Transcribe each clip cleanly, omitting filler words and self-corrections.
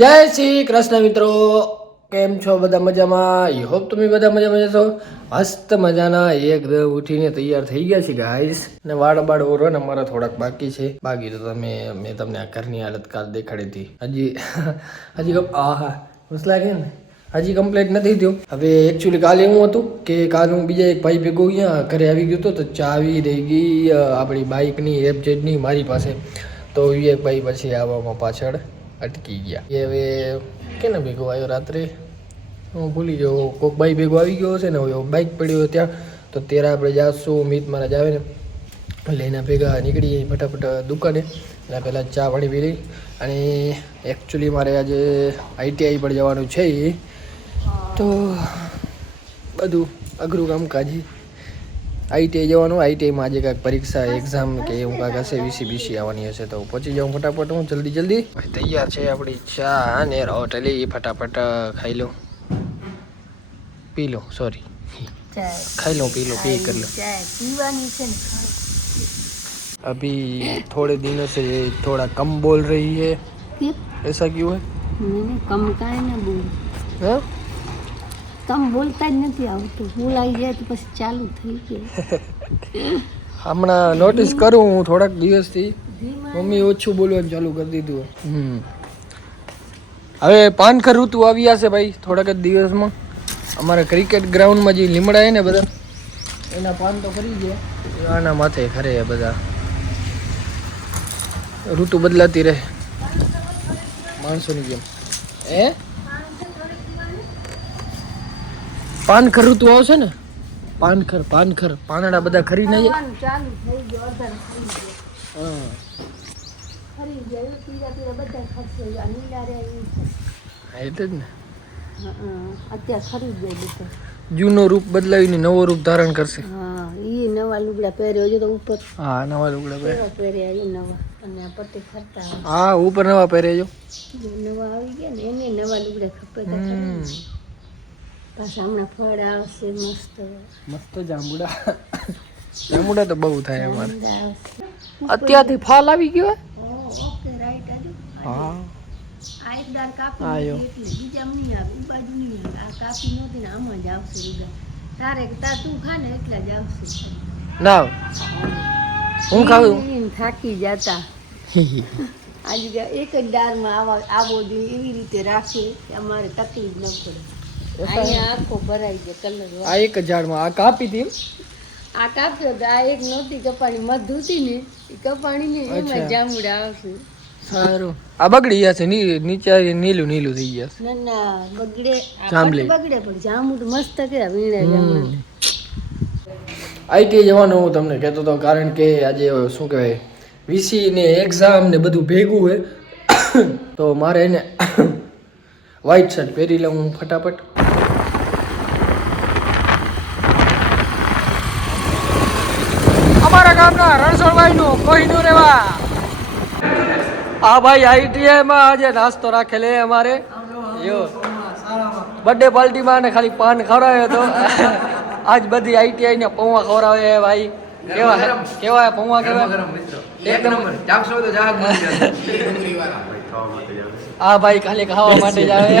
જય શ્રી કૃષ્ણ મિત્રો, કેમ છો? બધા મજામાં? આઈ હોપ તમે બધા મજામાં છો. મસ્ત મજાના એકદમ ઉઠીને તૈયાર થઈ ગયા છે ગાઈસ. ને વાળ ઓરો ને મારા થોડાક બાકી છે. બાકી તો મેં તમને આ ઘરની હાલત કાલ દેખાડી હતી. હજી આહા મસ્ત લાગે ને. હજી કમ્પ્લીટ નથી થયું. હવે એકચ્યુઅલી કાલે એવું હતું કે કાલે હું બીજા એક ભાઈ ભેગો અહીંયા ઘરે આવી ગયો હતો, તો ચાવી રહી ગઈ આપણી બાઇકની FZ ની મારી પાસે. તો એ ભાઈ પછી આવવામાં પાછળ અટકી ગયા. એ હવે કેને ભેગો આવ્યો રાત્રે, હું ભૂલી ગયો. કોઈક બાઈ ભેગો આવી ગયો છે ને, બાઇક પડ્યો ત્યાં. તો ત્યારે આપણે જાશું, મિત મારા જ આવે ને એટલે એના ભેગા નીકળી ફટાફટ દુકાને. એના પહેલાં ચા પાણી પી લઈ. અને એકચ્યુઅલી મારે આજે ITI પર જવાનું છે, તો બધું અઘરું કામકાજ. ITI જવાનું. ITIમાં આજે કાંઈક પરીક્ષા એક્ઝામ કે એવું કાંઈક હશે, VC આવવાની હશે. તો પહોંચી જાઉં ફટાફટ હું જલ્દી. તૈયાર છે આપણી ચા અને રોટલી. ફટાફટ ખાઈ લો, પી લો, સોરી खाई लो, पी लो, पी कर लो. अभी थोड़े दिनों से थोड़ा कम बोल रही है. ऐसा क्यों है? मैंने कम का है ना बोल. हाँ? कम बोलता જ નથી આવતું. બોલાઈ જાય તો પછી ચાલુ થઈ જાય. હમણાં નોટિસ કરું હું થોડાક દિવસથી મમ્મી ઓછું બોલવાનું ચાલુ કરી દીધું. હવે પાનખર ઋતુ આવી જશે ભાઈ થોડાક જ દિવસમાં. અમારા ક્રિકેટ ગ્રાઉન્ડમાં જે લીમડા છે ને બધા, એના પાન તો ખરી ગયા, આના માથે ખરે બધા. ઋતુ બદલાતી રહે માણસોની જેમ. પાનખર ઋતુ આવશે ને, પાનખર પાનડા બધા ખરી ના જાય. ચાલુ થઈ ગયો. હા ખરી જાય. પીરા બધા ખર્ચે ગયા. નીલા રે એટલે જ ને. અત્યારે ખરી જાય બધા. જૂનો રૂપ બદલાવીને નવો રૂપ ધારણ કરશે. હા, એ નવા લુગડા પહેર્યો છે તો ઉપર. હા, નવા લુગડા પહેર્યા એ નવા. અને આ પટ્ટી ખરતા. હા, ઉપર નવા પહેર્યા જો. નવા આવી ગયા ને, એને નવા લુગડા ખપે. પાછા હમણાં ફળ આવશે મસ્ત જાંબુડા તો બહુ થાય અમારે. અત્યારથી ફળ આવી ગયો. Okay right. હા, આ એક દાળ કાપી એટલે બીજા નહીં આવે, એ બાજુ નહીં આવે. આ કાપી નહોતી ને આમાં જ આવશે રૂડા. તું ખા ને એટલા જ આવશે. ના હું ખાવું થાકી જતા. આજે એક જ દાળમાં આવો જોઈએ એવી રીતે રાખે કે અમારે તકલીફ ન પડે. અહીંયા આખો ભરાઈ જાય કલર. આ એક ઝાડમાં આ કાપી હતી. આ કાપ્યો તો આ એક નહોતી કપાણી મધ હતી ને, એ કપાણી ને એમાં જાંબુડા આવશે. સારું. આ બગડી જશે, નીચે નીલું થઈ જશે. ના બગડે. જાંબલી બગડે પણ જાંબુ મસ્ત કે વીણા. ITI જવાનું હું તમને કહેતો હતો, કારણ કે આજે શું કહેવાય VC ને એક્ઝામ ને બધું ભેગું હોય. તો મારે એને વ્હાઈટ શર્ટ પહેરી લઉં હું ફટાફટ. અમારા ગામના રણછોડભાઈનું કોહિનૂર રેવા. આ ભાઈ ITI માં આજે નાસ્તો રાખેલે અમારે. બર્થડે પાર્ટીમાં ને ખાલી પાન ખવડાવ્યો હતો. આજ બધી ITI ને પૌવા ખવડાવે ભાઈ. કેવા પૌવા કેવા એકદમ. આ ભાઈ ખાલી ખાવા માટે જ આવે.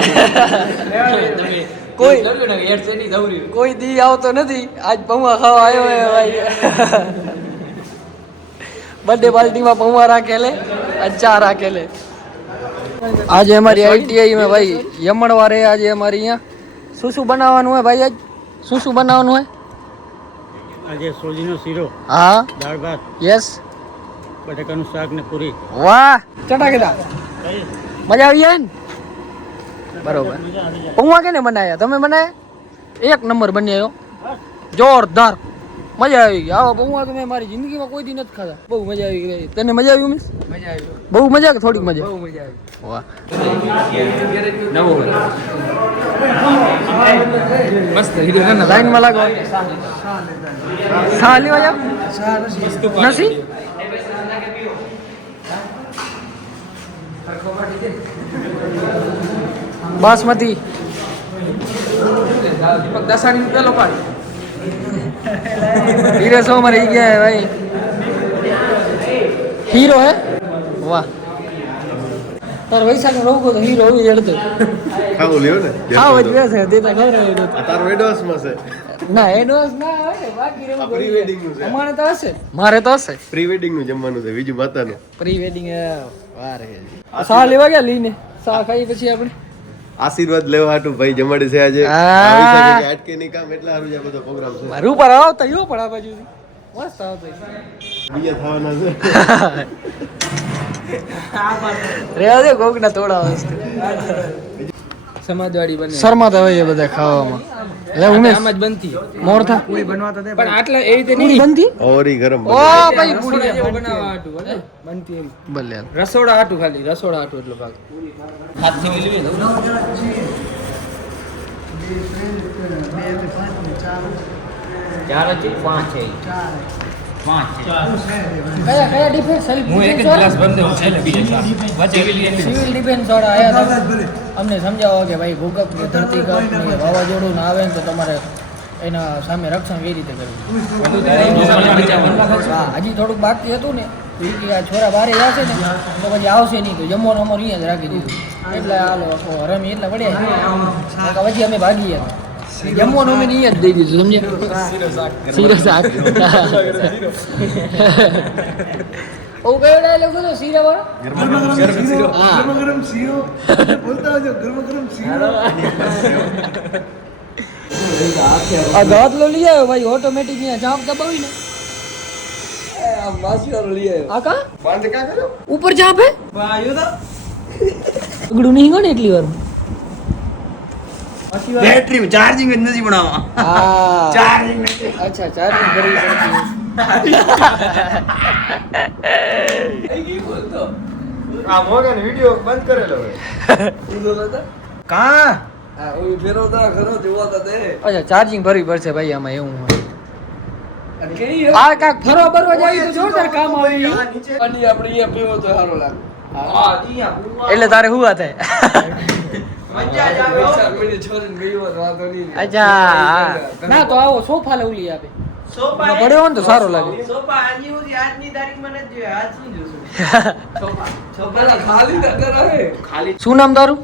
કોઈ દી આવતો નથી, આજ પૌવા ખાવા આવ્યો હે ભાઈ. બર્થડે પાર્ટીમાં પૌવા રાખેલે, ચા રાખેલે. આજે અમારી ITI માં ભાઈ યમણવાર હે. આજે અમારી અહીંયા શું બનાવવાનું હોય ભાઈ? આજ શું બનાવવાનું હોય? આજે સોજીનો શીરો, હા, દાળ ભાત, યસ, બટાકાનું શાક ને પૂરી. વાહ, ચટાકેદાર. મજા આવી જાય ને? બરોબર. પૌવા કેને બનાવ્યા? તમે બનાવ્યા? એક નંબર બન્યો, જોરદાર. મજા આવી ગઈ. આવો પૌવા તો મેં મારી જિંદગીમાં કોઈ દી નથી ખાધા. બહુ મજા આવી ગઈ. તને મજા આવી? મિસ મજા આવી. બહુ મજા કે થોડીક મજા? બહુ મજા આવી. વાહ, મસ્ત લાઈનમાં લાગો. સા લેવા જાવ નથી. બાસમતી પેલો પાડ हीरो सो मर गया है भाई. हीरो है, वाह. તાર વૈશાખ રોગો તો હીરો હોય જડતો ખાવું લ્યો ને ખાવ જ બેસે દેતા ખબર આ તારો એડવાન્સમાં છે ના એડવાન્સ ના આવે ને, બાકી રહેવું આ પ્રી વેડિંગ નું છે અમારે તો હશે, મારે તો હશે પ્રી વેડિંગ નું જમવાનું છે બીજું માતાનું પ્રી વેડિંગ વાર હે સા લેવા ગયા લઈને સા ખાઈ પછી આપણે આશીર્વાદ લેવા હાટુ ભાઈ જમાડે છે આજે હા. આવી શકે કે અટકે નહીં કામ એટલા સારું છે આ બધો પ્રોગ્રામ છે મારું પર આવતા યો પણ આ બાજુ મસ્ત આવતો બીજા થવાના છે રેવા દે કોકના તોડા વસ્તુ સમાજવાડી બને શર્માતા હોય એ બધા ખાવામાં એટલે ઉમેશ આમ જ બનતી મોર થા પૂરી બનવાતા દે પણ આટલા એ રીતે નહીં બનતી ઓરી ગરમ ઓ ભાઈ પૂરી બનાવવા આટું ભલે બનતી એમ ભલે રસોડા આટું ખાલી રસોડા આટું એટલો ભાગ હાથથી મિલવી ને કયા કયા ડિફેન્સ હું એક જ ગ્લાસ બંધ હું છે ને બીજા વચ્ચે સિવિલ ડિફેન્સ વાળા આયા હતા અમને સમજાવો કે ભાઈ ભૂકંપ કે ધરતીકંપ કે વાવાઝોડું ના આવે ને તો તમારે એના સામે રક્ષણ કઈ રીતે કરવું હા હજી થોડુંક બાકી હતું ને તો એ કે આ છોરા બારે આવશે ને તો પછી આવશે નહીં તો જમવાનું અમારું અહીંયા જ રાખી દીધું એટલે હાલો રમી એટલે પડ્યા પછી અમે ભાગી ગયા જમવાનું અમે અહીંયા જ દઈ દીધું સમજે શીરો શાક ઓ કયો ડાયલોગ હતો શીરા વાળો આ દાંત લો લઈ આવ્યો ભાઈ ઓટોમેટિક અહીંયા ચાપ દબાવી ને આ કા બંધ કા કર્યો ઉપર ચાપ હે અગડું નહીં ગયો ને એટલી વાર બેટરી ચાર્જિંગ જ નથી બનાવવા ચાર્જિંગ અચ્છા ચાર્જિંગ કરી આ મોગન વિડિયો બંધ કરેલો હોય કા હા ઓય ફેરવતા ખરો જોવાતા તે અચ્છા ચાર્જિંગ ભરવી પડશે ભાઈ આમાં એવું હોય અને કેવી આ કાક ફરવા બરવા જાય તો જોરદાર કામ આવે ઈ. અને આપણે અહીંયા પીવો તો સારો લાગે હા અહીંયા એટલે તારે હુવા થાય મજા જ આવે પૈસા કોઈને છોડીને ગઈ હોત વાંધો નહીં અચ્છા ના તો આવો સોફા લઈ લઈએ આપે સોફા પડ્યો હોય ને તો સારો લાગે સોફા આજની તારીખમાં નથી જોયા આજ શું જોશું પેલા ખાલી નગર આવે શું નામ તારું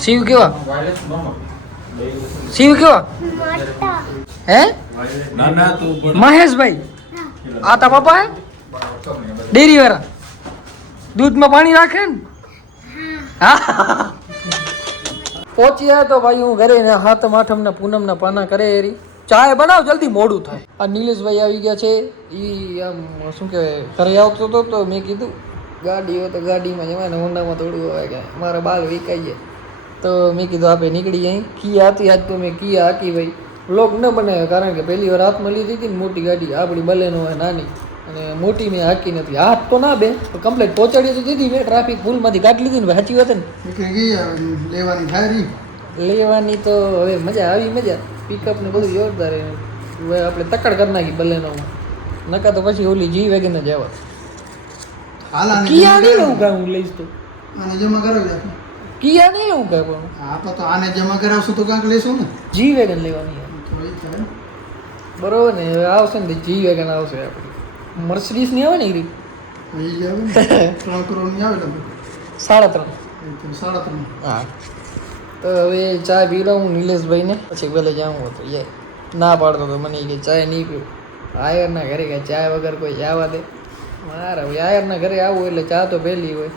શિવ કેવા શિવ કેવા હે મહેશભાઈ આ તા પપ્પા હે ડેરી વાળા દૂધમાં પાણી રાખે ને હા પહોંચ્યા તો ભાઈ હું ઘરે ને હાથમ આઠમ ના પૂનમ ના પાના કરે એરી ચાય બનાવ જલ્દી મોડું થાય આ નિલેશભાઈ આવી ગયા છે ઈ આમ શું કહેવાય ઘરે આવતો હતો તો મેં કીધું ગાડી હોય તો ગાડીમાં જવાય ને હોન્ડામાં થોડું હોય કે મારા બાલ વિકાઈ જાય તો મેં કીધું આપણે નીકળી અહીં કિયા હતી આજ તો મેં કિયા હાકી ભાઈ વ્લોગ ન બનાવ્યો કારણ કે પહેલી વાર હાથમાં લીધી હતી ને મોટી ગાડી આપણી બલેનો હોય નાની અને મોટી મેં હાકી નથી હાથ તો ના બે કમ્પ્લેટ પહોંચાડી તો દીધી મેં ટ્રાફિક ફૂલમાંથી કાઢી લીધી ને સાચી વાત ને લેવાની થાય લેવાની તો હવે મજા આવી મજા પિકઅપ ને બધું જોરદાર હવે આપણે તકડ કરી નાખી બલેનોમાં નકા તો પછી ઓલી જી વેગન જ આવત કિયા નહીં લઉં કાંઈ હું લઈશ તો આને જમા કરાવી દે કિયા નહીં લઉં કાંઈ પણ આપણે તો આને જમા કરાવશું તો કાંઈક લેશું ને જી વેગન લેવાની તો એ થાય બરોબર ને હવે આવશે ને જી વેગન આવશે આપણી મર્સિડીઝ ની આવે ને એ રીત એ જ આવે ને 3 કરોડની આવે તમે 3.5 3.5 હા તો હવે ચા પી લઉં હું નિલેશભાઈને પછી પહેલે જાઉં તો યાર ના પાડતો તો મને કે ચાય નહીં પીવું આયરના ઘરે કે ચા વગર કોઈ જવા દે મારા ભાઈ આયરના ઘરે આવું એટલે ચા તો પહેલી હોય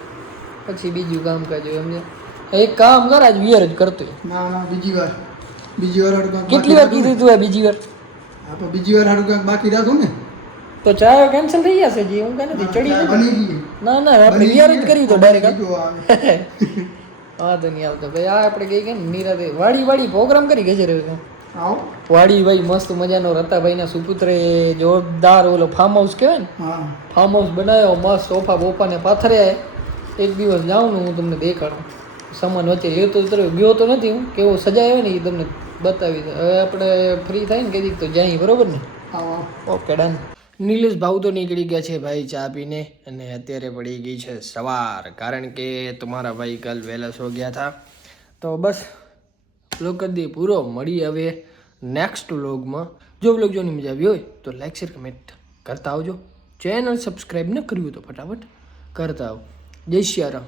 પછી બીજું કામકાજ હોય સમજ્યા એક કામ કર આજ વિયર જ કરતો ના ના બીજી વાર હાડું કાંઈક કેટલી વાર કીધું તું બીજી વાર આપણે બીજી વાર હાડું કાંઈક બાકી રાખું ને તો ચા કેન્સલ થઈ જશે જી હું કાંઈ નથી ચડી ચાય બની ગઈ ના ના આપણે વિયર જ કરી તો ડાયરેક્ટ બીજું આવે હા તો નહીં આવતો ભાઈ આ આપણે કઈ કે નિરાતે વાડી પ્રોગ્રામ કરી ગજે રહ્યો આવો વાડી ભાઈ મસ્ત મજાનો રતાભાઈના સુપુત્રે જોરદાર ઓલો ફાર્મ હાઉસ કહેવાય ને હા ફાર્મ હાઉસ બનાવ્યો મસ્ત સોફા બોફાને પાથર્યા એક દિવસ જાઉં ને હું તમને દેખાડું સામાન વચ્ચે લેતો ગયો તો નથી હું કેવો સજાયો ને એ તમને બતાવી દે હવે આપણે ફ્રી થાય ને કદી તો જાય બરોબર ને આવો ઓકે ડન નિલેશ ભાવ તો નીકળી ગયા છે ભાઈ ચા પીને અને અત્યારે પડી ગઈ છે સવાર કારણ કે તમારા ભાઈ કાલ વહેલા સો ગયા હતા તો બસ વ્લોગ કરી દઈએ પૂરો મળી હવે નેક્સ્ટ વ્લોગમાં જો વ્લોગ જોવાની મજા આવી હોય તો લાઈક શેર કમેન્ટ કરતા આવજો ચેનલ સબસ્ક્રાઈબ ન કર્યું તો ફટાફટ કરતા આવો જય શ્રી રામ